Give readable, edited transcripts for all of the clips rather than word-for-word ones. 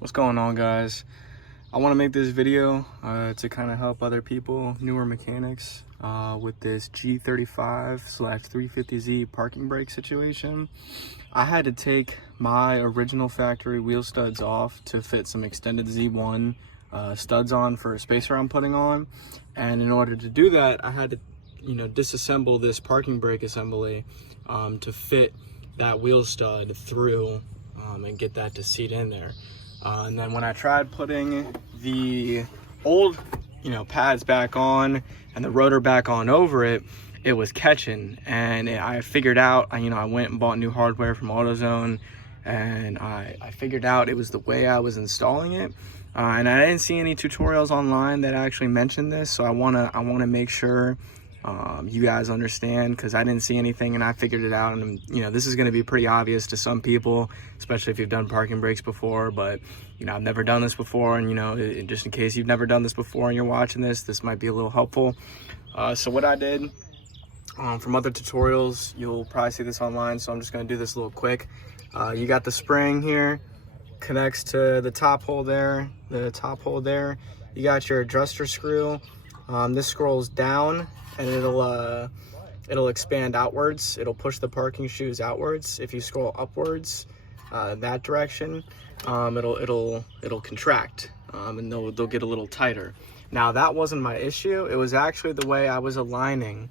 What's going on, guys? I want to make this video to kind of help other people, newer mechanics, with this G35/350Z parking brake situation. I had to take my original factory wheel studs off to fit some extended Z1 studs on for a spacer I'm putting on, and in order to do that, I had to disassemble this parking brake assembly to fit that wheel stud through and get that to seat in there. And then when I tried putting the old, pads back on and the rotor back on over it, it was catching. And I figured out, I went and bought new hardware from AutoZone, and I figured out it was the way I was installing it. And I didn't see any tutorials online that actually mentioned this, so I wanna make sure you guys understand, because I didn't see anything and I figured it out. And this is going to be pretty obvious to some people, especially if you've done parking brakes before, but I've never done this before, and just in case you've never done this before and you're watching this might be a little helpful. So what I did, from other tutorials, you'll probably see this online, so I'm just going to do this a little quick. You got the spring here, connects to the top hole there, you got your adjuster screw. This scrolls down and it'll expand outwards. It'll push the parking shoes outwards. If you scroll upwards that direction, it'll contract, and they'll get a little tighter. Now that wasn't my issue. It was actually the way I was aligning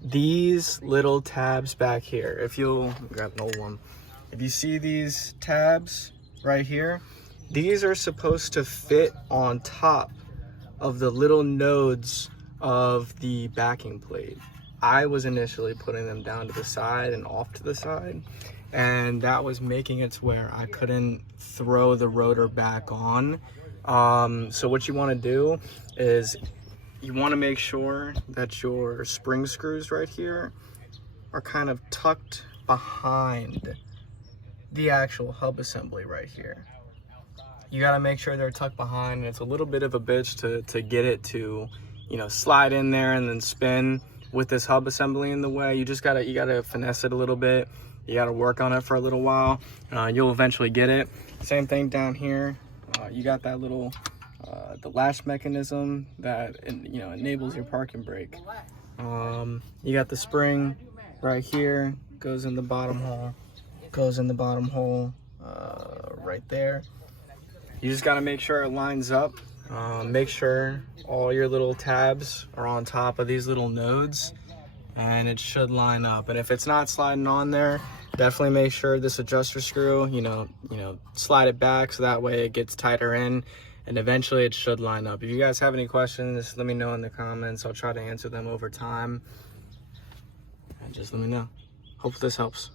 these little tabs back here. If you'll grab an old one, if you see these tabs right here, these are supposed to fit on top of the little nodes of the backing plate. I was initially putting them down to the side and off to the side, and that was making it to where I couldn't throw the rotor back on. So what you want to do is you want to make sure that your spring screws right here are kind of tucked behind the actual hub assembly right here. You got to make sure they're tucked behind, and it's a little bit of a bitch to get it to slide in there and then spin with this hub assembly in the way. You gotta finesse it a little bit. You gotta work on it for a little while. You'll eventually get it. Same thing down here. You got that little the latch mechanism that enables your parking brake. You got the spring right here, goes in the bottom hole, right there. You just gotta make sure it lines up. Make sure all your little tabs are on top of these little nodes, and it should line up. And if it's not sliding on there, definitely make sure this adjuster screw, slide it back so that way it gets tighter in, and eventually it should line up. If you guys have any questions, let me know in the comments. I'll try to answer them over time, and just let me know. Hope this helps.